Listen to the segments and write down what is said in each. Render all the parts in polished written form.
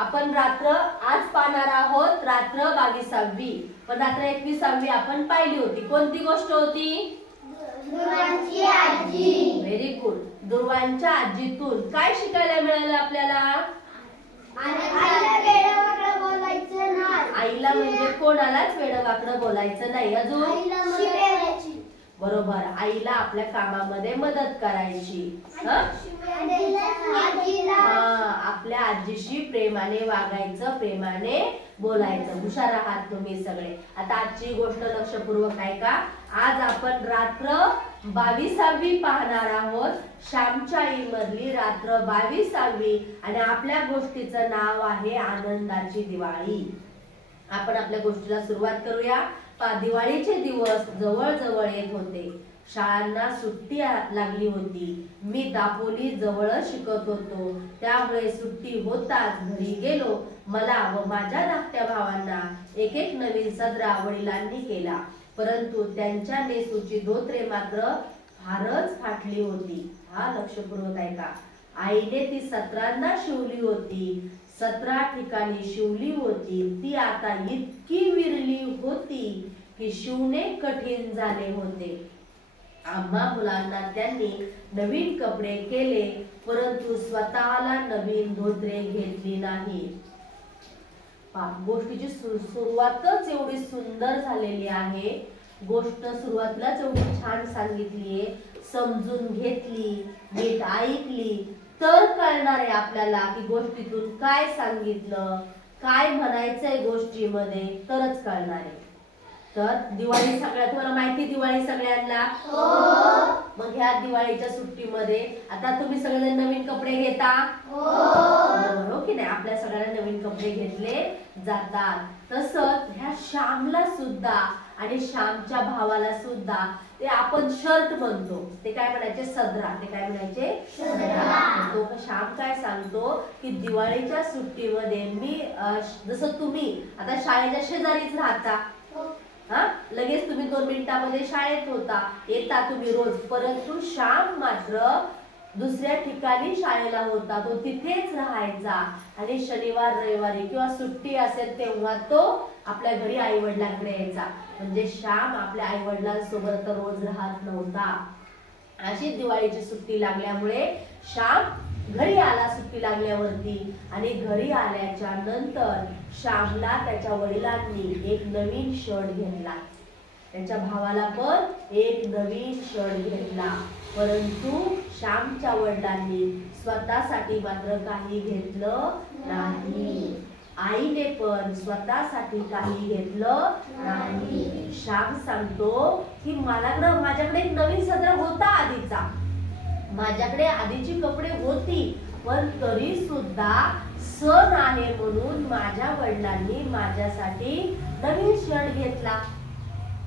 आपण रात्र आज पाहणार आहोत रात्र 22वी, पण रात्र 21वी आपण पाहिली होती. कोणती गोष्ट होती? दुर्वांची आजी. Very good. दुर्वांच्या आजीतून काय शिकायला मिळालं आपल्याला? आईला वेडवाकडं बोलायचं नाही. आईला म्हणजे कोणालाच वेडवाकडं बोलायचं नाही. अजून बरोबर, आईला आपल्या कामामध्ये मदत करायची. आपल्या आजीशी प्रेमाने वागायचं, प्रेमाने बोलायचं. हुशार आहात तुम्ही सगळे. आता आजची गोष्ट लक्षपूर्वक ऐका. आज आपण रात्र 22वी पाहणार आहोत. श्यामच्या आई मधली रात्र 22वी आणि आपल्या गोष्टीचं नाव आहे आनंदाची दिवाळी. आपण आपल्या गोष्टीला सुरुवात करूया. दिवाळीचे दिवस जवळ जवळ येत होते. शाळांना सुट्टी लागली होती. मी दापोली जवळ शिकत होतो, त्यामुळे सुट्टी होताच घरी गेलो. मला व माझ्या धाकट्या भावांना एक एक नवीन सदरा वडिलांनी केला, परंतु त्यांच्या नेसूची धोतरे मात्र फारच फाटली होती. हा लक्षपूर्वक ऐका. आईने ती 17 शिवली होती. 17 ठिकाणी शिवली होती. ती आता इतकी विरली होती की शिवणे कठीण झाले होते. आम्हा मुलांना त्यांनी नवीन कपडे केले, परंतु स्वतःला नवीन धोतरे घेतली नाही. गोष्टीची सुरुवातच एवढी सुंदर झालेली आहे. गोष्ट सुरुवातीलाच एवढी छान सांगितलीये. समजून घेतली, नीट ऐकली तर कळणार आहे आपल्याला की गोष्टीतून काय सांगितलं, काय म्हणायचंय गोष्टीमध्ये, तरच कळणार आहे. तर दिवाळी सगळ्यात तुम्हाला माहिती, दिवाळी सगळ्यांना मग ह्या दिवाळीच्या सुट्टीमध्ये आता तुम्ही सगळे नवीन कपडे घेता हो की नाही? आपल्या सगळ्यांना नवीन कपडे घेतले जातात. तसंच ह्या श्यामला सुद्धा आणि श्यामच्या भावाला सुद्धा ते आपण शर्ट म्हणतो, ते काय म्हणायचे? सदरा. ते काय म्हणायचे? सदरा. तो श्याम काय सांगतो की दिवाळीच्या सुट्टीमध्ये मी जसं तुम्ही आता शाळेच्या शेजारीच राहता, लगेच तुम्ही 2 मिनिटांमध्ये शाळेत येता तुम्ही रोज, परंतु श्याम मात्र दुसऱ्या ठिकाणी शाळेला होता. तो तिथेच राहायचा आणि शनिवार रविवारी किंवा सुट्टी असेल तेव्हा तो आपल्या घरी आई वडिलांकडे यायचा. म्हणजे श्याम आपल्या आई वडिलांसोबत रोज राहत नव्हता. अशी दिवाळीची सुट्टी लागल्यामुळे श्याम घरी आला सुट्टी लागल्यावरती, आणि घरी आल्याच्या नंतर श्यामला त्याच्या वडिलांनी एक नवीन शर्ट घेतला. त्याच्या भावाला पण एक नवीन शर्ट घेतला, परंतु श्यामच्या वडिलांनी स्वतःसाठी मात्र काही घेतलं नाही. आईने पण स्वतःसाठी काही घेतलं नाही. श्याम सांगतो की माझ्याकडे एक नवीन सदरा होता आधीचा, माझ्याकडे आधीची कपडे होती, पण तरी सुद्धा सण आहे म्हणून माझ्या वडिलांनी माझ्यासाठी नवीन शर्ट घेतला.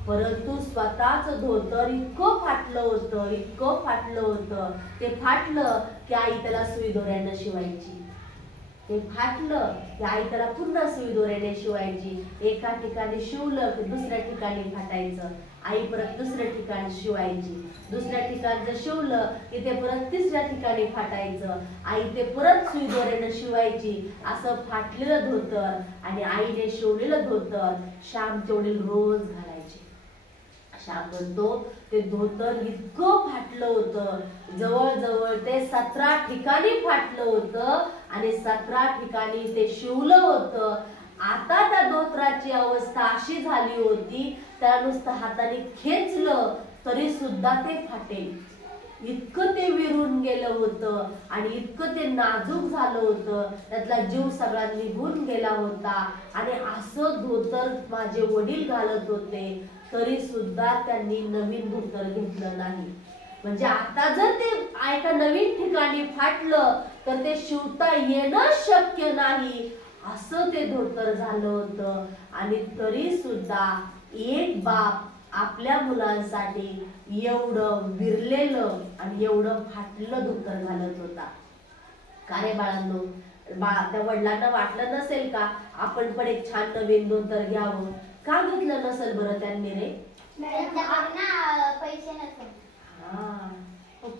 परंतु स्वतःच धोतर इतकं फाटलं होतं, ते फाटलं की आई त्याला सुई दोऱ्यानं शिवायची. ते फाटलं की आई त्याला पुन्हा सुई दोऱ्याने शिवायची. एका ठिकाणी शिवलं की दुसऱ्या ठिकाणी फाटायचं. आई परत दुसऱ्या ठिकाणी शिवायची. दुसऱ्या ठिकाणचं शिवलं की ते परत तिसऱ्या ठिकाणी फाटायचं. आई ते परत सुई दोऱ्याने शिवायची. असं फाटलेलं धोतर आणि आईने शिवलेलं धोतर श्यामचे वडील रोज घालायचे. श्याम म्हणतो ते धोतर इतकं फाटलं होतं, जवळजवळ ते 17 ठिकाणी फाटलं होतं आणि 17 ठिकाणी ते शिवलं होतं. आता त्या धोतराची अवस्था अशी झाली होती, त्या नुसतं हाताने खेचलं तरी सुद्धा ते फाटेल, इतकं ते विरून गेलं होतं आणि इतकं ते नाजूक झालं होतं. त्यातला जीव सगळा निघून गेला होता. आणि असं धोतर माझे वडील घालत होते, तरी सुद्धा त्यांनी नवीन धोतर घेतलं नाही. म्हणजे आता जर ते एका नवीन ठिकाणी फाटलं तर ते शिवता येणं शक्य नाही, असं ते धोतर झालं होतं. आणि तरी सुद्धा एक बाप आपल्या मुलांसाठी एवढं विरलेलं आणि एवढं फाटलेलं धोतर घालत होता. का रे बाळांनो, त्या वडिलांना वाटलं नसेल का आपण पण एक छान नवीन धोतर घ्यावं? का घेतलं नसेल बरं त्यांनी रे?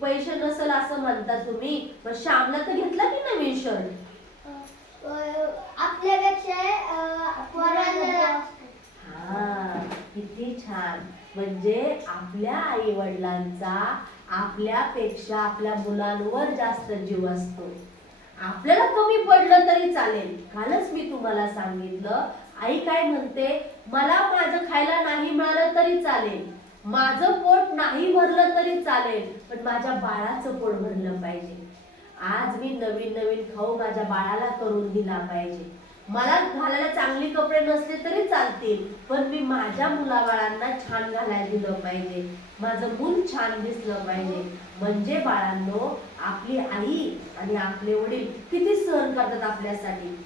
पैसे नसेल असं म्हणता तुम्ही, पण श्यामला तर घेतला की नवीन शर्ट? छान. म्हणजे आपल्या आई वडिलांचा आपल्यापेक्षा आपल्या मुलांवर जास्त जीव असतो. आपल्याला कमी पडलं तरी चालेल. कालच मी तुम्हाला सांगितलं, आई काय म्हणते, मला माझं खायला नाही मिळालं तरी चालेल, माझं पोट नाही भरलं तरी चालेल, पण माझ्या बाळाचं पोट भरलं पाहिजे. आज मी नवीन नवीन खाऊ माझ्या बाळाला करून दिला पाहिजे. मला घालायला चांगले कपडे नसले तरी चालतील, पण मी माझ्या मुलाबाळांना छान घालायला दिलं पाहिजे, माझं मूल छान दिसलं पाहिजे. म्हणजे बाळांनो, आपली आई आणि आपले वडील किती सहन करतात आपल्यासाठी,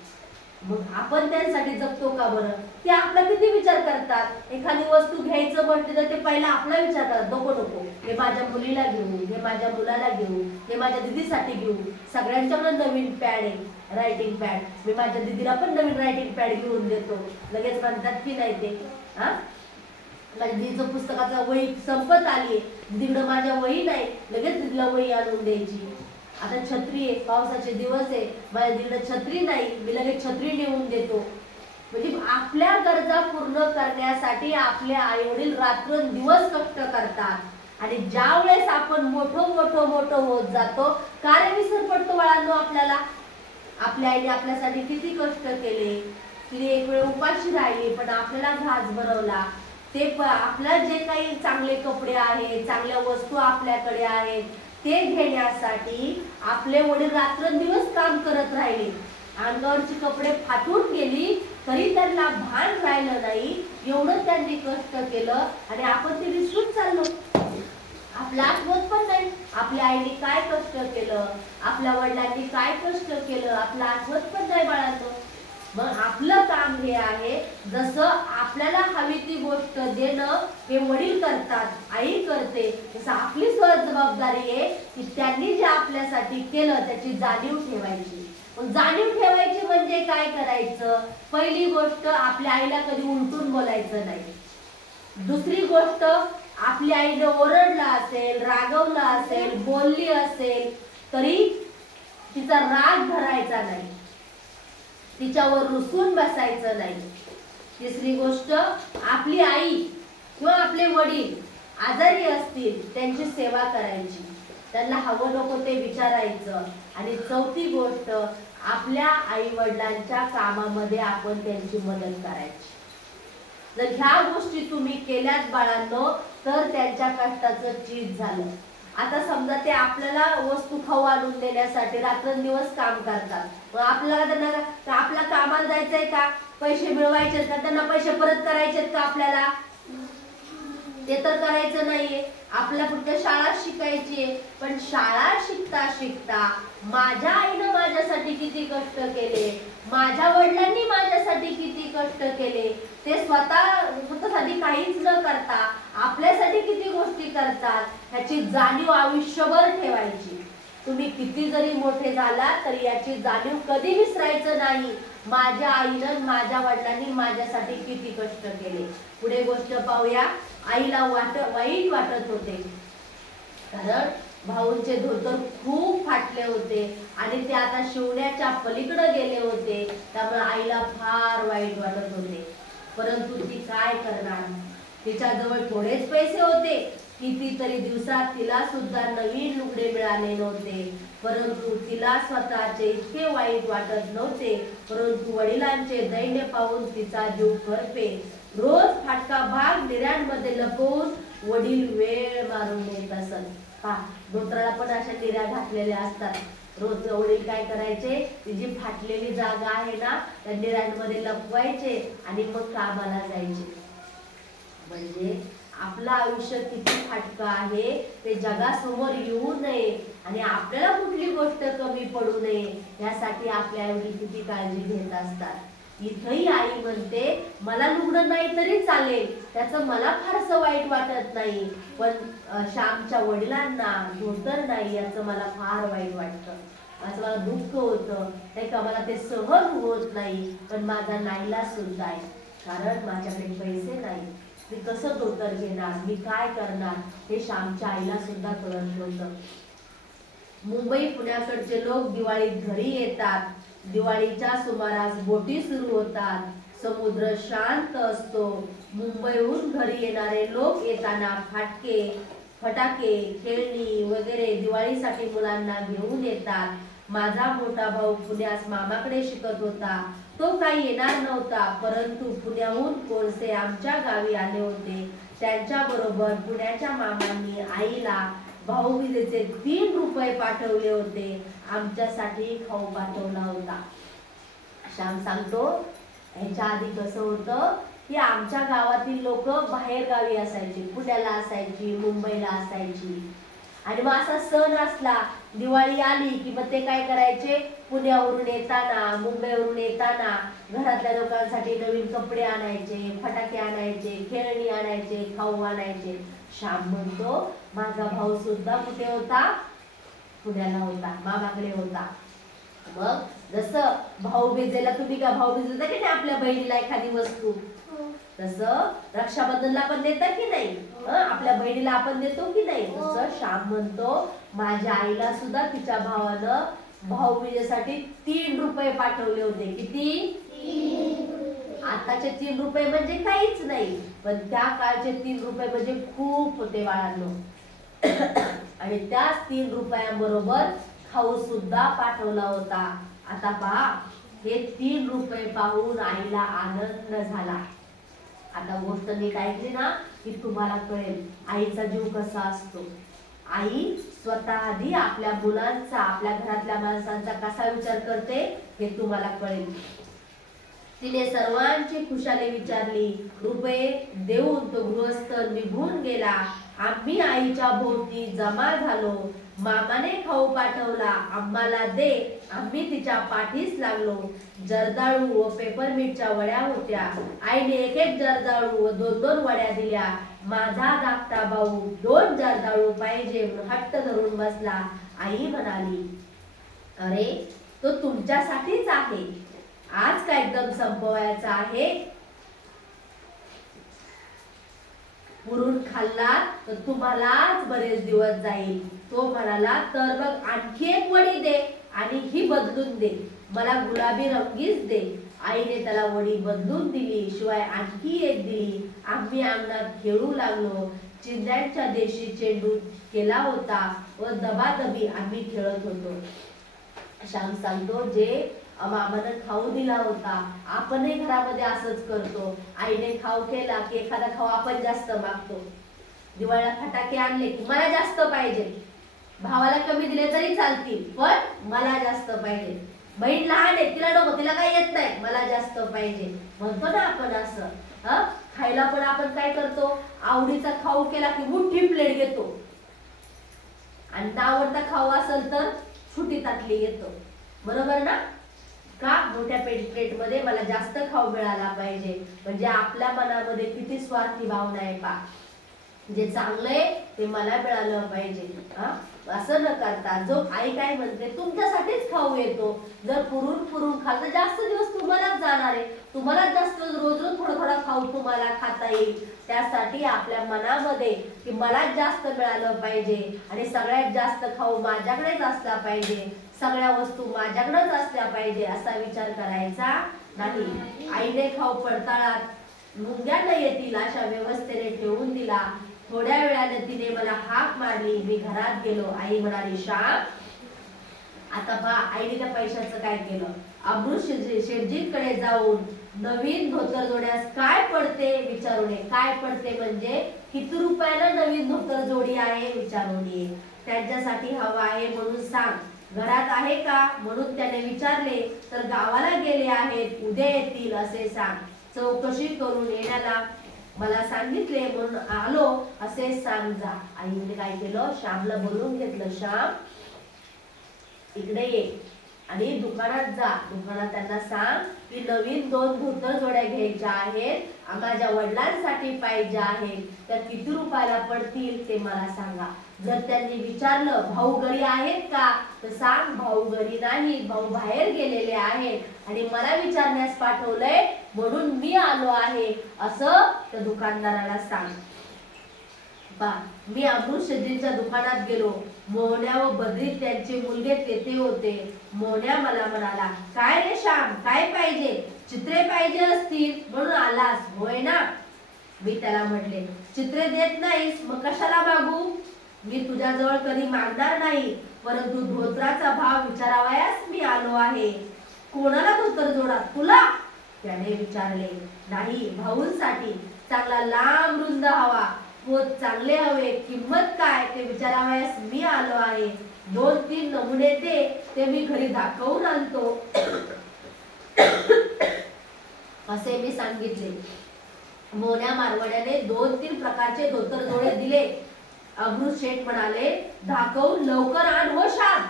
मग आपण त्यांसाठी जगतो का बरं? ते आपला किती विचार करतात. एखादी वस्तू घ्यायचं म्हटलं तर ते पहिला आपला विचार करतात, नको नको, हे माझ्या मुलीला घेऊ, हे माझ्या मुलाला घेऊ, हे माझ्या दीदीसाठी घेऊ. सगळ्यांच्याकडे नवीन पॅड आहे, रायटिंग पॅड. मी माझ्या दीदीला पण नवीन रायटिंग पॅड घेऊन देतो. लगेच म्हणतात की नाही ते, माझ्या दीदीचं पुस्तकाचा वही संपत आली, दीदीकडे माझ्या वही नाही, लगेच दीदीला वही आणून द्यायची. आता छत्री आहे, पावसाचे दिवस आहे, माझ्या दीदीला छत्री नाही, मी लगेच छत्री नेऊन देतो. म्हणजे आपल्या गरजा पूर्ण करण्यासाठी आपले आई वडील रात्रंदिवस कष्ट करतात. आणि ज्या वेळेस आपण मोठं होत जातो, काय विसर पडतो बाळांनो आपल्याला. आपल्या आईने आपल्यासाठी किती कष्ट केले, तिने एक वेळ उपाशी राहिली पण आपल्याला घास भरवला. ते आपल्या जे काही चांगले कपडे आहेत, चांगल्या वस्तू आपल्याकडे आहेत, ते घेण्यासाठी आपले वडील रात्रंदिवस काम करत राहिले. अंगावरची कपडे फाटून गेली तरी त्यांना भान राहिलं नाही, एवढं त्यांनी कष्ट केलं. आणि आपण ते विसरून चाललो, आपला आठवत पण नाही आपल्या आईने काय कष्ट केलं, आपल्या वडिलांनी काय कष्ट केलं, आपलं आठवत पण नाही बाळांनो. मग आपलं काम हे आहे, जसं आपल्याला हवी ती गोष्ट देणं हे वडील करतात, आई करते, तसं आपली जबाबदारी आहे की त्यांनी जे आपल्यासाठी केलं त्याची जाणीव ठेवायची. जाणीव ठेवायची म्हणजे काय करायचं? पहिली गोष्ट, आपल्या आईला कधी उलटून बोलायचं नाही. दुसरी गोष्ट, आपल्या आईने ओरडला असेल, रागवला असेल, बोलली असेल तरी तिचा राग धरायचा नाही, तिच्यावर रुसून बसायचं नाही. तिसरी गोष्ट, आपली आई किंवा आपले वडील आजारी असतील त्यांची सेवा करायची, त्यांना हवं नको ते विचारायचं. आणि चौथी गोष्ट, आपल्या आई वडिलांच्या कामामध्ये आपण त्यांची मदत करायची. जर ह्या गोष्टी तुम्ही केल्यात बाळांनो, तर त्यांच्या कष्टाचं चीज झालं. आता समजा ते आपल्याला वस्तू खाऊ आणून देण्यासाठी रात्रंदिवस काम करतात, मग आपल्याला त्यांना आपल्या कामाला जायचंय का? पैसे मिळवायचे का? त्यांना पैसे परत करायचे का आपल्याला? ते तर करायचं नाहीये. आपल्या फक्त शाळा शिकायची आहे, पण शाळा शिकता शिकता माझ्या आईनं माझ्यासाठी किती कष्ट केले, माझ्या वडिलांनी माझ्यासाठी किती कष्ट केले, ते स्वतःसाठी काहीच न करता आपल्यासाठी किती गोष्टी करतात, ह्याची जाणीव आयुष्यभर ठेवायची. तुम्ही किती जरी मोठे झाला तरी याची जाणीव कधी विसरायचं नाही. माझ्या आईनं माझ्या वडिलांनी माझ्यासाठी किती कष्ट केले. पुढे गोष्ट पाहूया. आईला वाईट वाटत होते, कारण भाऊंचे धोतर खूप फाटले होते आणि ते आता शिवण्याच्या पलीकडे गेले होते, त्यामुळे आईला फार वाईट वाटत होते. परंतु ती काय करणार, तिच्याजवळ थोडेच पैसे होते, कितीतरी दिवसात तिला सुद्धा नवीन लुगडे मिळाले नव्हते. परंतु तिला स्वतःचे इतके वाईट वाटत नव्हते, परंतु वडिलांचे दैन्य पाहून तिचा जीव करपे. रोज फाटका भाग निऱ्यांमध्ये लपवून वडील वेळ मारून येत असत. धोत्राला पण अशा निऱ्या घातलेल्या असतात. रोज वडील काय करायचे, ती जी फाटलेली जागा आहे ना त्या निऱ्यांमध्ये लपवायचे आणि मग कामाला जायचे. म्हणजे आपलं आयुष्य किती फाटकं आहे ते जगासमोर येऊ नये आणि आपल्याला कुठली गोष्ट कमी पडू नये यासाठी आपल्या आई किती काळजी घेत असतात. इथंही आई म्हणते, मला लुगडं नाही तरी चालेल, त्याचं मला फारसं वाईट वाटत नाही, पण श्यामच्या वडिलांना धोतर नाही याचं मला फार वाईट वाटतं, असं मला दुःख होतं, नाही का, मला ते सहन होत नाही. पण माझा नाईलाज सुद्धा आहे, कारण माझ्याकडे पैसे नाही, मी कसं धोतर घेणार, मी काय करणार, हे श्यामच्या आईला सुद्धा कळत होतं. मुंबई पुण्याकडचे लोक दिवाळीत घरी येतात, दिवाळीच्या सुमारास बोटी सुरू होतात, समुद्र शांत असतो, मुंबईहून घरी येणारे लोक येताना फटाके खेळणी वगैरे दिवाळीसाठी मुलांना घेऊन येतात. माझा मोठा भाऊ पुण्यास मामाकडे शिकत होता. तो काही येणार नव्हता, परंतु पुण्याहून कोळसे आमच्या गावी आले होते. त्यांच्या बरोबर पुण्याच्या मामांनी आईला भाऊबीजेचे 3 रुपये पाठवले होते. आमच्यासाठी खाऊ पाठवला होता. श्याम सांगतो, ह्याच्या आधी कसं होतं की आमच्या गावातील लोक बाहेर गावी असायची, पुण्याला असायची, मुंबईला असायची. आणि मग असा सण असला, दिवाळी आली की मग ते काय करायचे, पुण्यावरून येताना मुंबईवरून येताना घरातल्या लोकांसाठी नवीन कपडे आणायचे, फटाके आणायचे, खेळणी आणायचे, खाऊ आणायचे. श्याम म्हणतो, माझा भाऊ सुद्धा कुठे होता, पुण्याला होता, मामाकडे होता. मग जसं भाऊबीजेला तुम्ही का भाऊबीज देता की नाही आपल्या बहिणीला एखादी वस्तू, तसं रक्षाबंधनला पण देतात की नाही, आपल्या बहिणीला आपण देतो की नाही, तसं श्याम म्हणतो माझ्या आईला सुद्धा तिच्या भावानं भाऊबीजेसाठी 3 रुपये पाठवले होते. किती? आताचे 3 रुपये म्हणजे काहीच नाही, पण त्या काळचे 3 रुपये म्हणजे खूप होते बाळांनो. आणि त्याच 3 रुपयांबरोबर खाऊ सुद्धा पाठवला होता. आता पहा, हे 3 रुपये पाहून आईला आनंद झाला. आता गोष्ट नीट ऐकली ना की तुम्हाला कळेल आईचा जीव कसा असतो. आई स्वतः आधी आपल्या मुलांचा, आपल्या घरातल्या माणसांचा कसा विचार करते हे तुम्हाला कळेल. तिने सर्वांची खुशाली विचारली. रुपये देऊन तो गृहस्थ निघून गेला. आम्ही आईच्या भोवती जमा झालो. मामाने खाऊ पाठवला, आम्हाला दे. आम्ही तिच्या पाठीस लागलो. जर्दाळू व पेपरमिंटच्या वड्या होत्या. आईने एक जर्दाळू व 2 वड्या दिल्या. माझा धाकटा भाऊ 2 जर्दाळू पाहिजे म्हणून हट्ट धरून बसला. आई म्हणाली, अरे तो तुमच्यासाठीच आहे, आज काय एकदम संपवायचा आहे. पुरून खाल्ला तर तुम्हालाच बरेच दिवस जाईल. तो म्हणाला, तर मग आणखी 1 वडी दे आणि ही बदलून दे, मला गुलाबी रंगीच दे. आईने त्याला वडी बदलून दिली, शिवाय आणखी 1 दिली. आम्ही अंगणात खेळू लागलो. चिंध्यांच्या देशी चेंडू केला होता व दबादबी आम्ही खेळत होतो. श्याम सांगतो, जे मामानं खाऊ दिला होता, आपणही घरामध्ये असंच करतो. आईने खाऊ केला की एखादा खाऊ आपण जास्त मागतो. दिवाळीला फटाके आणले की मला जास्त पाहिजे, भावाला कमी दिले तरी चालतील पण मला जास्त पाहिजे. बहीण लहान आहे, तिला नको, तिला काही येत नाही, मला जास्त पाहिजे म्हणतो ना आपण. असं खायला पण आपण काय करतो, आवडीचा खाऊ केला की मोठी प्लेट घेतो आणि आवडता खाऊ असेल तर छोटी ताटली घेतो, बरोबर ना. का, मोठ्या प्लेट मध्ये मला जास्त खाऊ मिळाला पाहिजे. म्हणजे आपल्या मनामध्ये किती स्वार्थी भावना आहे पा, जे चांगलंय ते मला मिळालं पाहिजे. असं न करता जो आई काय म्हणते, तुमच्यासाठीच खाऊ येतो. जर पुरून खाल तर जास्त दिवस तुम्हालाच जाणार आहे, तुम्हाला जास्त रोज थोडा खाऊ तुम्हाला खाता येईल. त्यासाठी आपल्या मनामध्ये की मला जास्त मिळालं पाहिजे आणि सगळ्यात जास्त खाऊ माझ्याकडेच असला पाहिजे, सगळ्या वस्तू माझ्याकडेच असल्या पाहिजे असा विचार करायचा नाही. आईने खाऊ पडताळात मुंग्यांना येतील अशा व्यवस्थेने ठेवून दिला. थोड्या वेळाने तिने मला हाक मारली. मी घरात गेलो. आई म्हणाली, श्याम, आता पहा आईने त्या पैशाचं काय केलं. अमृत शेटजींकडे जाऊन नवीन धोतर जोड्यास काय पडते विचारून ये. काय पडते म्हणजे किती रुपयाला नवीन धोतर जोडी आहे विचारून ये. त्यांच्यासाठी हवा आहे म्हणून सांग. घरात आहे का म्हणून त्याने विचारले तर गावाला गेले आहेत, उद्या येतील असे सांग. चौकशी करून येण्याला मला सांगितले म्हणून आलो असे सांग जा. आईने काय केलं, श्यामला बोलवून घेतलं. श्याम, इकडे ये आणि दुकानात जा. दुकानात त्यांना सांग की नवीन 2 धोतर जोड्या घ्यायच्या आहेत, माझ्या वडिलांसाठी पाहिजे आहेत, त्या किती रुपयाला पडतील ते मला सांगा. जर त्यांनी विचारलं भाऊ घरी आहेत का तर सांग भाऊ घरी नाही, भाऊ बाहेर गेलेले आहेत आणि मला विचारण्यास पाठवलंय म्हणून मी आलो आहे असं त्या दुकानदाराला सांग. मी अमृत शेट्टींच्या दुकानात गेलो. मोहन्या व बद्री त्यांचे मुलगे तेथे होते. मोहन्या मला म्हणाला, काय रे श्याम, काय पाहिजे? चित्रे पाहिजे असतील म्हणून आलास होय ना? मी त्याला म्हटले, चित्रे देत नाहीस मग कशाला मागू? मी तुझ्याजवळ कधी मागणार नाही, परंतु धोत्राचा भाव विचारावयास मी आलो आहे. कोणाला धोतर जोडा? तुला? त्याने विचारले. नाही, भाऊंसाठी. चांगला लांब रुंद हवा, पोत चांगले हवे. किंमत काय ते विचारावयास मी आलो आहे. 2-3 नमुने दे, ते मी घरी दाखवून आणतो असे मी सांगितले. मोहन्या मारवाड्याने 2-3 प्रकारचे धोतर जोडे दिले. अमृत शेठ म्हणाले, दाखवून लवकर आण हो श्याम.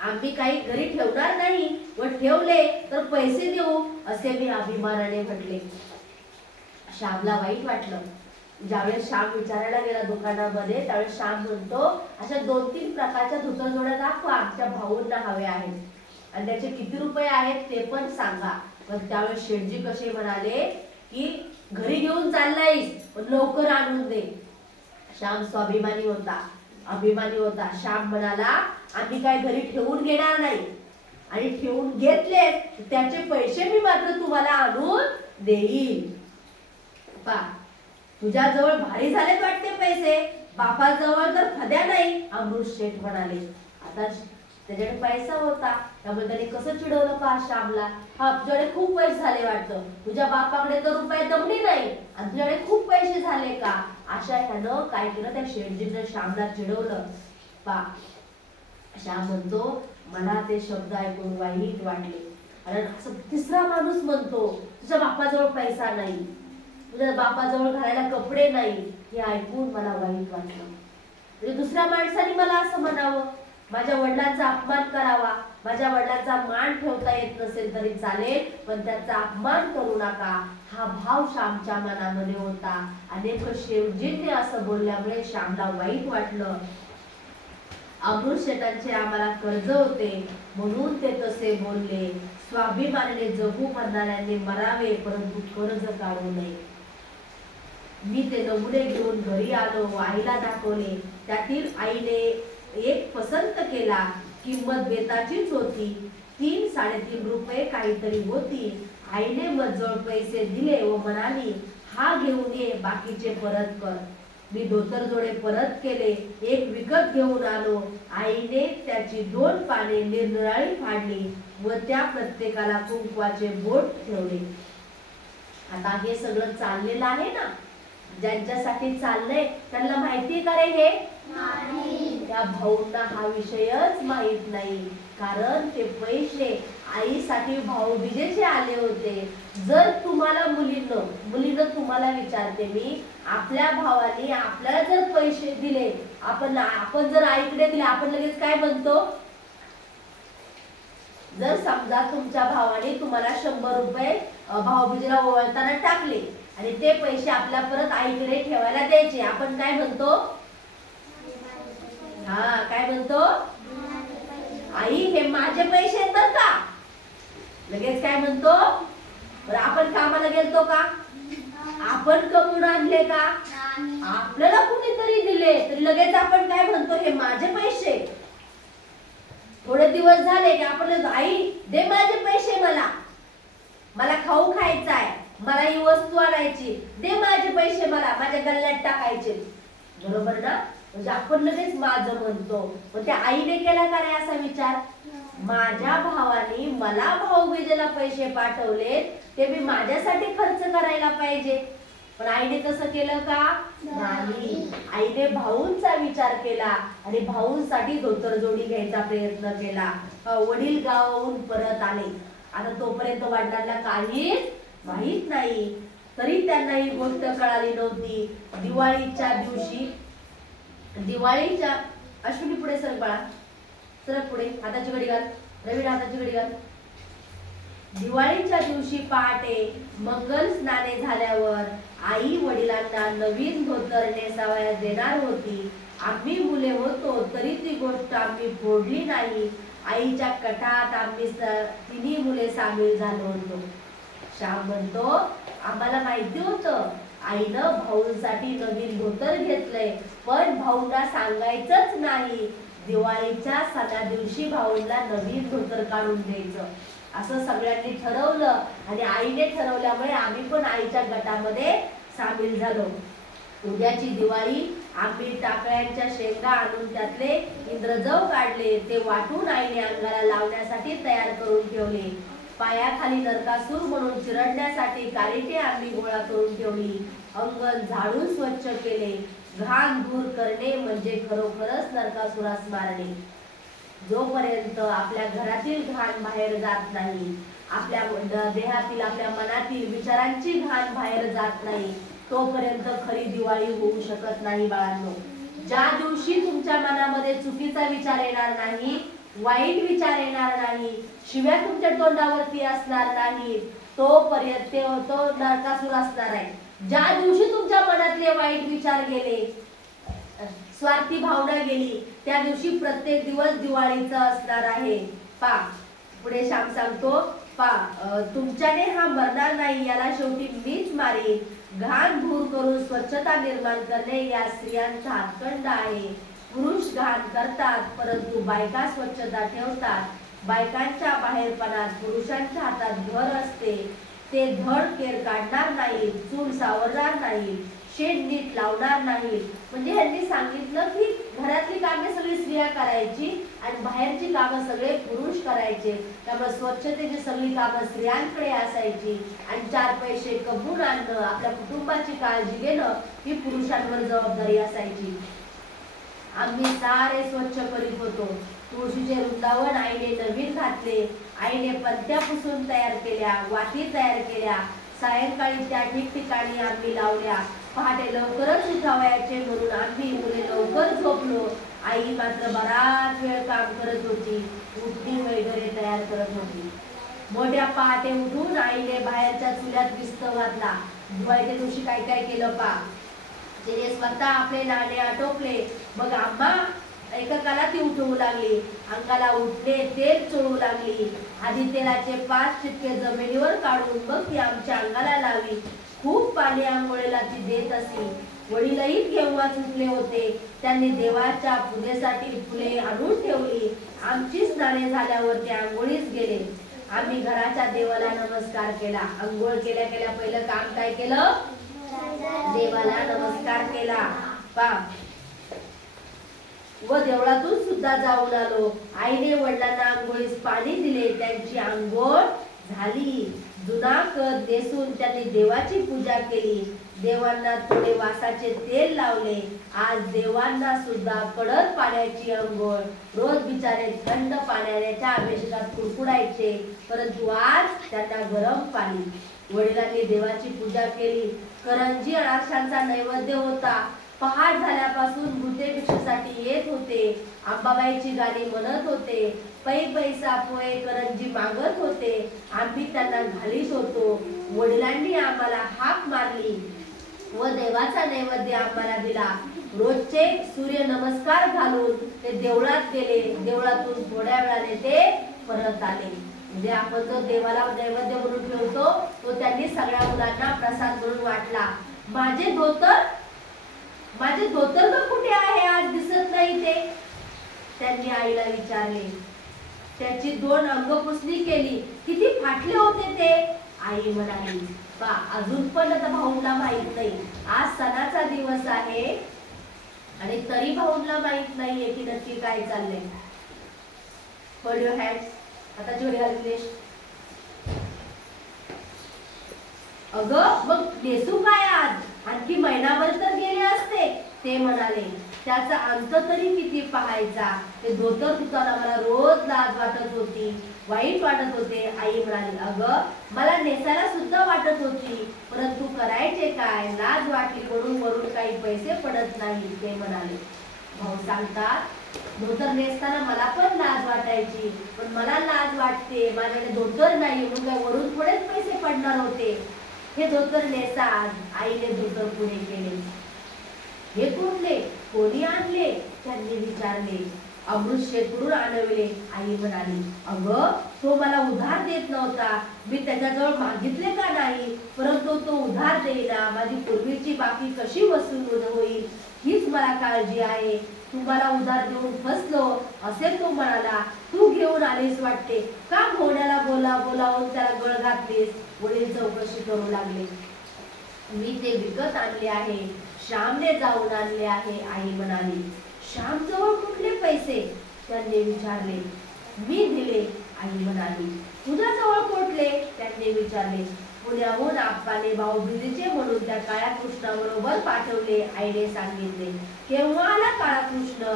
आम्ही काही घरी ठेवणार नाही व ठेवले तर पैसे देऊ असे मी अभिमानाने म्हटले. श्यामला वाईट वाटलं. ज्यावेळेस श्याम विचारायला गेला दुकानामध्ये त्यावेळेस श्याम म्हणतो, अशा 2-3 प्रकारच्या धोतर जोड्या दाखवा, आमच्या भाऊंना हवे आहेत आणि त्याचे किती रुपये आहेत ते पण सांगा. पण त्यावेळेस शेठजी कसे म्हणाले की घरी घेऊन चाललायस पण लवकर आणून दे. श्याम स्वाभिमानी होता, अभिमानी होता. श्याम म्हणाला, आम्ही काय घरी ठेवून घेणार नाही आणि ठेवून घेतले त्याचे पैसे मी मात्र तुम्हाला आणून देईल. तुझ्या जवळ भारी झालेत वाटते पैसे, बापाजवळ तर फद्या नाही, अमृत शेठ म्हणाले. आता त्याच्याकडे पैसा होता त्यामुळे त्याने कसं चिडवलं पहा श्यामला. हा, तुझ्याकडे खूप पैसे झाले वाटतं, तुझ्या बापाकडे तर रुपये दमडी नाही आणि तुझ्याकडे खूप पैसे झाले का? अशा ह्यानं काय केलं, त्या शेठजीनं श्यामला चिडवलं. श्याम म्हणतो, मला ते शब्द ऐकून वाईट वाटले. आणि असं तिसरा माणूस म्हणतो, तुझ्या बापाजवळ पैसा नाही, तुझ्या बापाजवळ घालायला कपडे नाही. हे ऐकून मला वाईट वाटलं. म्हणजे दुसऱ्या माणसाने मला असं म्हणावं, माझ्या वडिलांचा अपमान करावा. माझ्या वडिलांचा मान ठेवता येत नसेल तरी चालेल, पण त्याचा अपमान करू नका, हा भाव श्यामच्या मनामध्ये होता. अनेक शेठजींनी असं बोलल्यामुळे श्यामला वाईट वाटलं. अमृत शेठांचे आम्हाला कर्ज होते म्हणून ते तसे बोलले. स्वाभिमानाने जगू म्हणणाऱ्यांनी मरावे, परंतु कर्ज काढू नये. मी ते नमुने घेऊन घरी आलो, आईला दाखवले. त्यातील आईने एक पसंत केला. किंमत बेताचीच होती, 3-3.5 रुपये काहीतरी होती. आईने मजवळ पैसे दिले व म्हणाली, हा घेऊन ये, बाकीचे परत कर. मी धोतर जोडे परत केले, एक विकत घेऊन आलो. आईने त्याची 2 पाने निरनिराळी फाडली व त्या प्रत्येकाला कुंकवाचे बोट ठेवले. आता हे सगळं चाललेलं आहे ना, ज्यांच्यासाठी चाललंय त्यांना माहिती का रे हे? त्या भाऊंना हा विषयच माहित नाही, कारण ते पैसे आईसाठी भाऊबीजेचे आले होते. जर तुम्हाला मुलींनो तुम्हाला विचारते मी, आपल्या भावाने आपल्याला जर पैसे दिले, आपण जर आईकडे दिले, आपण लगेच काय म्हणतो? जर समजा तुमच्या भावाने तुम्हाला 100 रुपये भाऊबीजेला ओवाळताना टाकले आणि ते पैसे आपल्या परत आईकडे ठेवायला द्यायचे, आपण काय म्हणतो? हा, काय म्हणतो? आई, हे माझे पैसे आहेत बर का. लगेच काय म्हणतो? बरं, आपण कामाला गेलतो का? आपण कमवून आणले का? आपल्याला कुणीतरी दिले तरी लगेच आपण काय म्हणतो? हे माझे पैसे. थोडे दिवस झाले की आपण, आई दे माझे पैसे, मला खाऊ खायचा आहे, मला ही वस्तू आणायची, दे माझे पैसे, मला माझ्या गल्ल्यात टाकायचे. बरोबर ना? म्हणजे आपण लगेच माझं म्हणतो. पण त्या आईने केला का नाही असा विचार? माझ्या भावाने मला भाऊबीजेला पैसे पाठवले, ते मी माझ्यासाठी खर्च करायला पाहिजे. पण आईने तसं केलं का? नाही. आईने भाऊंचा विचार केला आणि भाऊंसाठी धोतर जोडी घ्यायचा प्रयत्न केला. वडील गावाहून परत आले. आता तोपर्यंत वडिलांना काहीच माहित नाही, तरी त्यांना ही गोष्ट कळाली नव्हती. दिवाळीच्या अश्विनी पुढे सरक बाळा, सरक पुढे, हाताची घडी घाल. रवी, हाताची घडी घाल. दिवाळीच्या दिवशी पहाटे मंगल स्नाने झाल्यावर आई वडिलांना नवीन धोतर नेसावयास देणार होती. आम्ही मुले होतो तरी ती गोष्ट आम्ही फोडली नाही. आईच्या कटात आम्ही 3 मुले सामील झालो होतो. श्याम म्हणतो, आम्हाला माहिती होतं आईनं भाऊंसाठी नवीन धोतर घेतलंय, पण भाऊंना सांगायचंच नाही. दिवाळीच्या सणा दिवशी भाऊंना नवीन धोतर काढून द्यायचं असं सगळ्यांनी ठरवलं आणि आईने ठरवल्यामुळे आम्ही पण आईच्या गटामध्ये सामील झालो. उद्याची दिवाळी आम्ही टाकळ्यांच्या शेंगा आणून त्यातले इंद्रजव काढले, ते वाटून आईने अंगाला लावण्यासाठी तयार करून ठेवले. पायाखाली नरकासूर म्हणून चिरडण्यासाठी कालिटे आम्ही गोळा करून ठेवली. अंगण झाडून स्वच्छ केले. घाण दूर करणे म्हणजे खरोखरच नरकासुरास मारणे. जोपर्यंत आपल्या घरातील घाण बाहेर जात नाही, आपल्या देहातील आपल्या मनातील विचारांची घाण बाहेर जात नाही, तोपर्यंत खरी दिवाळी होऊ शकत नाही बाळांनो. ज्या दिवशी तुमच्या मनामध्ये चुकीचा विचार येणार नाही, वाईट विचार येणार नाही, शिव्या तुमच्या तोंडावरती असणार नाही, तोपर्यंत तो नरकासुर असणार आहे. ज्या दिवशी तुमच्या मनातले वाईट विचार गेले, स्वार्थी भावना गेली, त्या दिवशी प्रत्येक दिवस दिवाळीचा असणार आहे. पा पुढे श्याम सांगतो, पा तुमच्याने हा मरणार नाही, याला शेवटी मीच मारेन. घाण दूर करून स्वच्छता निर्माण करणे या स्त्रियांचा हातखंड आहे. पुरुष घाण करतात, परंतु बायका स्वच्छता ठेवतात. बायकांच्या बाहेरपणात पुरुषांच्या हातात घर असते. ते धड केर काढणार नाही, चूल सावरणार नाही, शेड नीट लावणार नाही. म्हणजे यांनी सांगितलं की घरातली कामे सगळी स्त्रिया करायची आणि बाहेरची कामं सगळे पुरुष करायचे. त्यामुळे स्वच्छतेची सगळी कामं स्त्रियांकडे असायची आणि 4 पैसे कमवून आणणं, आपल्या कुटुंबाची काळजी घेणं ही पुरुषांवर जबाबदारी असायची. आम्ही सारे स्वच्छ करीत होतो. तुळशीचे वृंदावन आईने नवीन घातले. आईने पणत्या पुसून तयार केल्या, वाती तयार केल्या. सायंकाळी त्या ठिकठिकाणी आम्ही लावल्या. पहाटे लवकरच उठावयाचे म्हणून आम्ही मुले लवकर झोपलो. आई मात्र बराच वेळ काम करत होती, उठणी वगैरे तयार करत होती. मोठ्या पहाटे उठून आईने बाहेरच्या चुल्यात विस्त घातला. दिवाळीच्या दिवशी काय काय केलं पा, तिने स्वतः आपले नाणे आटोपले. मग आम्हा एकेकाला ती उठवू लागली, अंगाला उठले तेल चोळू लागली. आधी तेलाचे 5 चिटके जमिनीवर काढून मग ती आमच्या अंगाला लावली. खूप पाणी आंघोळीला ती देत असे. वडीलही केव्हाच उठले होते. त्यांनी देवाच्या पूजेसाठी फुले आणून ठेवली. आमची स्नाने झाल्यावर ते आंघोळीस गेले. आम्ही घराच्या देवाला नमस्कार केला. आंघोळ केल्या केल्या पहिलं काम काय केलं, देवाला नमस्कार केला. पा व देवळातून सुद्धा जाऊन आलो. आईने वडिलांना आंघोळीस पाणी दिले. त्यांची आंघोळ झाली. जुना कर नेसून त्यांनी देवाची पूजा केली. देवांना थोडे वासाचे तेल लावले. आज देवांना सुद्धा कडक पाण्याची आंघोळ. रोज बिचारे थंड पाण्याच्या अभिषेकात कुडकुडायचे, परंतु आज त्यांना गरम पाणी. वडिलांनी देवाची पूजा केली. करंजी अनारशांचा नैवेद्य होता. पहाट झाल्यापासून भूते भिक्षेसाठी येत होते. अंबाबाईची गाणी म्हणत होते. पै पैसा पोहे करंजी मागत होते. आम्ही त्यांना घालीत होतो. वडिलांनी आम्हाला हाक मारली व देवाचा नैवेद्य आम्हाला दिला. रोजचे सूर्य नमस्कार घालून ते देवळात गेले. देवळातून थोड्या वेळाने ते परत आले. म्हणजे आपण जो देवाला नैवेद्य म्हणून ठेवतो तो त्यांनी सगळ्या मुलांना प्रसाद म्हणून वाटला. माझे धोतर कुठे आहे, आज दिसत नाही ते, त्यांनी आईला विचारले. त्याची 2 अंगपुसणी केली. किती फाटले होते ते, आई म्हणाली. पा अजून पण आता भाऊंना माहित नाही. आज सणाचा दिवस आहे आणि तरी भाऊंना माहित नाहीये की नक्की काय चाललंय. Hold your hands. आता जोडी घाललेश. अगं मग नेसू काय आज, आणखी महिनाभर तर गेले असते, ते म्हणाले. त्याचा अंत तरी किती पाहायचा. ते धोतर धुताना मला रोज लाज वाटत होती, वाईट वाटत होते. आई म्हणाली, अगं मला नेसायला सुद्धा वाटत होती, परंतु करायचे काय, लाज वाटली म्हणून वरून काही पैसे पडत नाही, ते म्हणाले. भाऊ सांगतात, धोतर नेसताना मला पण लाज वाटायची, पण मला लाज वाटते, माझ्याकडे धोतर नाही म्हणून काय वरून थोडेच पैसे पडणार होते. हे धोतर नेसा. आईने धोतर पुढे केले. हे कुठले, कोणी आणले, त्यांनी विचारले. अमृत शेकडून आणविले. आई म्हणाली, अगं तो मला उधार देत नव्हता, मी त्याच्याजवळ मागितले का नाही, परंतु तो उधार देईना, माझी पूर्वीची बाकी कशी वसूल होईल हीच मला काळजी आहे. तुम्हाला उधार देऊन फसलो असे तो म्हणाला. तू घेऊन आलीस वाटते, का घोड्याला बोलावून त्याला गळ घातलीस? वडील चौकशी करू लागले. मी ते विकत आणले आहे, श्यामने जाऊन आणले आहे. आई म्हणाली, श्याम जवळ कुठले पैसे? त्यांनी विचारले. मी दिले. आई म्हणाली, तुझ्या जवळ कुठले? त्यांनी विचारले. पुण्याहून आप्पाने भाऊबीजेचे म्हणून त्या काळ्या कृष्णाबरोबर पाठवले. आईने सांगितले. केव्हा आला काळा कृष्ण?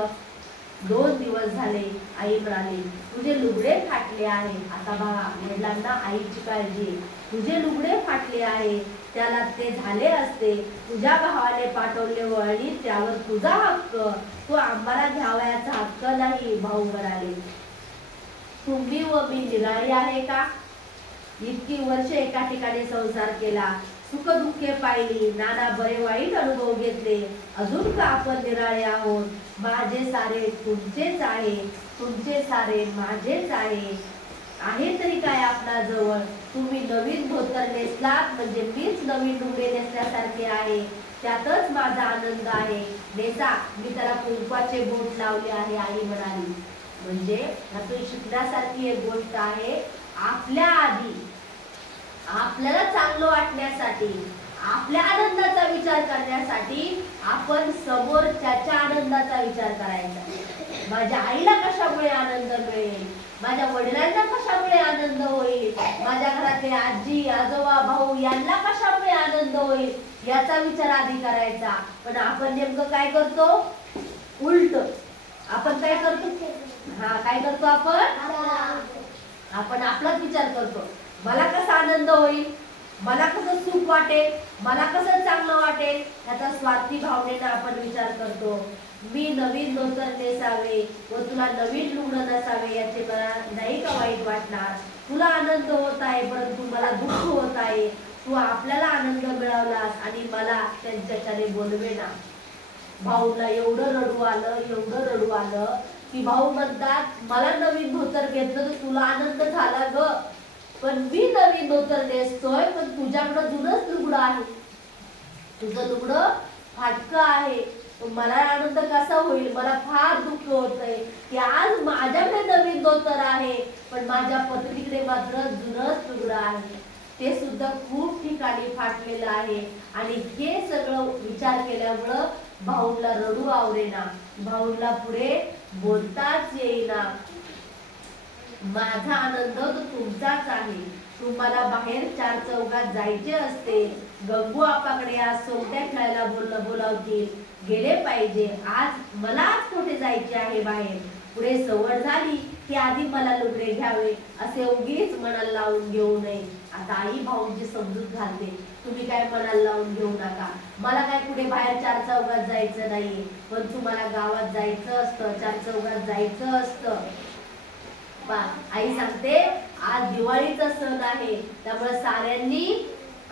2 दिवस झाले. आई म्हणाली, तुझे लुगडे फाटले आहे. आता बघा, वडिलांना आईची काळजी. तुझे लुगडे फाटले आहे, त्याला ते झाले असते, तुझ्या भावाने पाठवले आणि त्यावर तुझा हक्क, तो आम्हाला घ्यावयाचा हक्क नाही. भाऊ म्हणाले, तुम्ही व मी निराळी आहे का? इतकी वर्ष एका ठिकाणी संसार केला, सुख दुःखे पाहिली, नाना बरे वाईट अनुभव घेतले, अजून का आपण निराळे आहोत? माझे सारे तुमचेच आहे, तुमचे सारे माझेच आहे तरी काय आपला जवळ? तुम्ही नवीन धोतर नेसलात म्हणजे मीच नवीन लुगडे नेसल्यासारखे आहे, त्यातच माझा आनंद आहे. नेसा, मी त्याला कुंकवाचे बोट लावले आहे. आई म्हणाली. म्हणजे यातून शिकण्यासारखी एक गोष्ट आहे. आपल्या आधी आपल्याला चांगलं वाटण्यासाठी, आपल्या आनंदाचा विचार करण्यासाठी आपण समोरच्याच्या आनंदाचा विचार करायचा. माझ्या आईला कशामुळे आनंद मिळेल, माझ्या वडिलांना कशामुळे आनंद होईल, माझ्या घरातले आजी आजोबा भाऊ यांना कशामुळे आनंद होईल याचा विचार आधी करायचा. पण आपण नेमकं काय करतो? उलट. आपण काय करतो? काय करतो आपण आपलाच विचार करतो. मला कसा आनंद होईल, मला कसं सुख वाटेल, मला कसं चांगलं वाटेल, याचा स्वार्थी भावनेने आपण विचार करतो. मी नवीन धोतर नेसावे व तुला नवीन लुगडं नसावे याचे मला नाही का वाईट वाटणार? तुला आनंद होत आहे परंतु मला दुःख होत आहे. तू आपल्याला आनंद मिळवलास आणि मला त्यांच्याच्याने बोलवेना. भाऊला एवढं रडू आलं की भाऊ म्हणतात, मला नवीन धोतर घेतलं तर तुला आनंद झाला ग, पण मी नवीन धोतर नेसतोय पण तुझ्याकडं जुनच लुगडं आहे, तुझं लुगडं फाटकं आहे, मला आनंद कसा होईल? मला फार दुःख होतंय की आज माझ्याकडे नवीन धोतर आहे पण माझ्या पत्नीकडे मात्र जुनच लुगडं आहे, ते सुद्धा खूप ठिकाणी फाटलेलं आहे. आणि हे सगळं विचार केल्यामुळं भाऊला रडू आवरेना, भाऊला पुढे बोलताच येईना. माझा आनंद तो तुमचाच आहे. तुम्हाला बाहेर 4 चौघात जायचे असते, गंगू आपाकडे आज सोंगट्या खेळायला बोलावतील, गेले पाहिजे. आज मलाच कुठे जायचे आहे बाहेर, पुढे सवड झाली की आधी मला लुगडे घ्यावे असे उगीच मनाला लावून घेऊ नये. आता आई भाऊंची समजूत घालते, तुम्ही काय मनाला लावून घेऊ नका. मला काय पुढे बाहेर 4 चौघात जायचं नाहीये, पण तुम्हाला गावात जायचं असतं, 4 चौघात जायचं असतं. आई सांगते, आज दिवाळीचा सण आहे, त्यामुळे साऱ्यांनी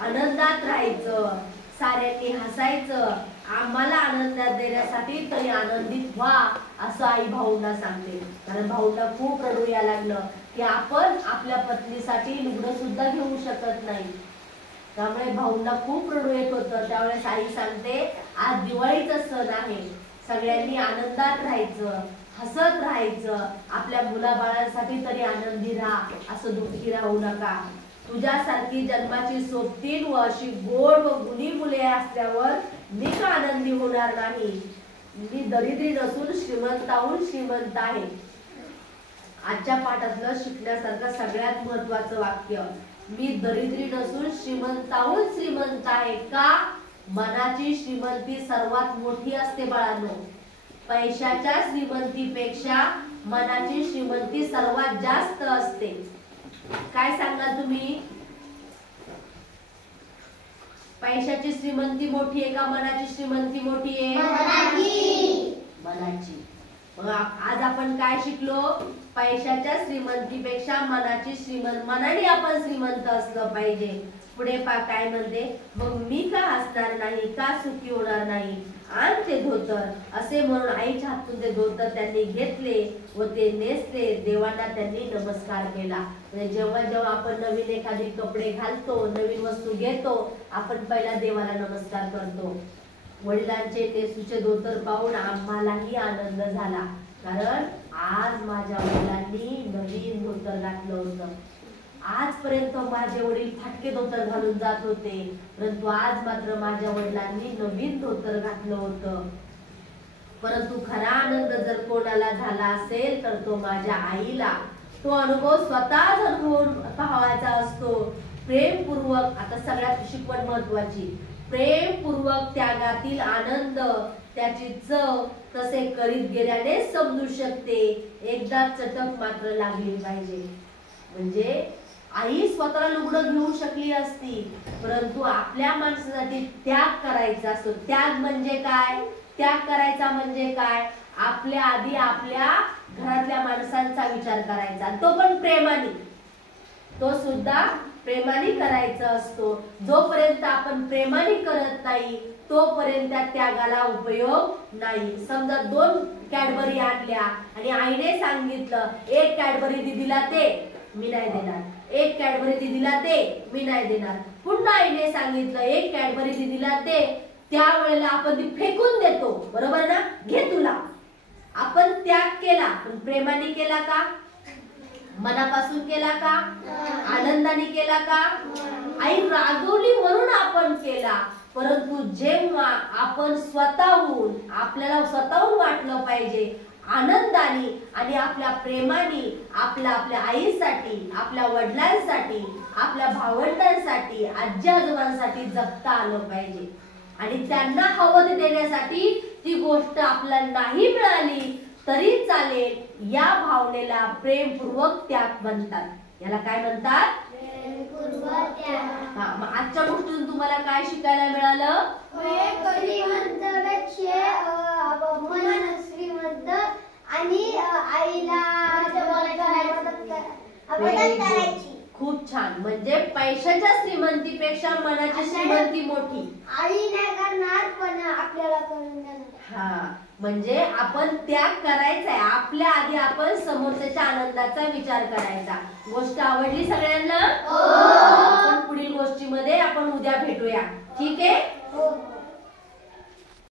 आनंदात राहायचं, साऱ्यांनी हसायचं. आम्हाला आनंद देण्यासाठी तरी आनंदित व्हा असं आई भाऊंना सांगते. कारण भाऊंना खूप रडू यायला लागलं की आपण आपल्या पत्नीसाठी लुगडं सुद्धा घेऊ शकत नाही. त्यामुळे भाऊंना खूप रडू येत होतं. त्यावेळेस आई सांगते, आज दिवाळीचा सण आहे, सगळ्यांनी आनंदात राहायचं, हसत राहायचं, आपल्या मुलाबाळांसाठी तरी आनंदी राहा, असं दुःखी राहू नका. तुझ्यासारखी जन्माची सोबतीन व अशी गोड व गुणी मुले असल्यावर मी का आनंदी होणार नाही? मी दरिद्री नसून श्रीमंताहून श्रीमंत आहे. आजच्या पाठातलं शिकण्यासारखं सगळ्यात महत्वाचं वाक्य, मी दरिद्री नसून श्रीमंताहून श्रीमंत आहे. का? मनाची श्रीमंती सर्वात मोठी असते बाळांनो. पैशाच्या श्रीमंतीपेक्षा मनाची श्रीमंती सर्वात जास्त असते. काय सांगाल तुम्ही? पैशाची श्रीमंती मोठी आहे का मनाची श्रीमंती मोठी आहे? मनाची. मग आज आपण काय शिकलो? पैशाच्या श्रीमंतीपेक्षा मनाची मनाने आपण श्रीमंत असलं पाहिजे. पुढे काय म्हणते, मग मी का हसणार नाही, का सुखी होणार नाही, आण ते धोतर असे म्हणून आईच्या हातून ते धोतर त्यांनी घेतले व ते नेसले. देवांना त्यांनी नमस्कार केला. म्हणजे जेव्हा जेव्हा आपण नवीन एखादी कपडे घालतो, नवीन वस्तू घेतो, आपण पहिला देवाला नमस्कार करतो. वडिलांचे ते सुचे धोतर पाहून आम्हालाही आनंद झाला, कारण आज माझ्या वडिलांनी नवीन धोतर घातलं होतं. आजपर्यंत माझे वडील फाटके धोतर घालून जात होते, परंतु आज मात्र माझ्या वडिलांनी नवीन धोतर घातलं होतं. परंतु खरा आनंद जर कोणाला झाला असेल तर तो माझ्या आईला. तो अनुभव स्वतःच अनुभवून पाहायचा असतो. प्रेमपूर्वक, आता सगळ्यात शिकवण महत्वाची, प्रेमपूर्वक त्यागातील आनंद, त्याची चव तसे करीत गेल्याने समजू शकते. एकदा चटक मात्र लागली पाहिजे. म्हणजे आई स्वतःला लुगडं घेऊ शकली असती, परंतु आपल्या माणसासाठी त्याग करायचा असतो. त्याग म्हणजे काय? त्याग करायचा म्हणजे काय? आपल्या आधी आपल्या घरातल्या माणसांचा विचार करायचा, तो पण प्रेमाने, तो सुद्धा प्रेमाने करायचा असतो. जोपर्यंत आपण प्रेमाने करत नाही तोपर्यंत त्या त्यागाला उपयोग नाही. समजा 2 कॅडबरी आणल्या आणि आईने सांगितलं एक कॅडबरी दीदीला दे, मी नाही देणार. एक कॅडबरी दीदीला दे, मी नाही देणार. पुन्हा आईने सांगितलं एक कॅडबरी दीदीला दे, त्यावेळेला आपण ती फेकून देतो, बरोबर ना? घे तुला. आपण त्याग केला, पण प्रेमाने केला का? मनापासून केला का? आनंदाने केला का? आई रागवली म्हणून आपण केला, परंतु जेव्हा आपण स्वतःहून, आपल्याला स्वतःहून वाटलं पाहिजे आनंदाने आणि आपल्या प्रेमाने, आपल्या आईसाठी, आपल्या वडिलांसाठी, आपल्या भावंडांसाठी, आजी आजोबांसाठी जगता आलं पाहिजे. आणि त्यांना हवं ते देण्यासाठी ती गोष्ट आपल्याला नाही मिळाली तरी चालेल, या भावनेला प्रेमपूर्वक त्याग म्हणतात. याला काय म्हणतात? प्रेमपूर्वक त्याग. हा, मग आजच्या गोष्टीतून तुम्हाला काय शिकायला मिळालं? मन श्रीमंत आणि आईला मदत करायची. खूप छान. म्हणजे पैशाच्या श्रीमंतीपेक्षा मनाची श्रीमंती मोठी. आई नाही करणार पण आपल्याला करून देणार. हा, म्हणजे आपण त्याग करायचा आहे. आपल्या आधी आपण समोरच्याच्या आनंदाचा विचार करायचा. गोष्ट आवडली सगळ्यांना? आपण पुढील गोष्टीमध्ये आपण उद्या भेटूया. ठीक आहे.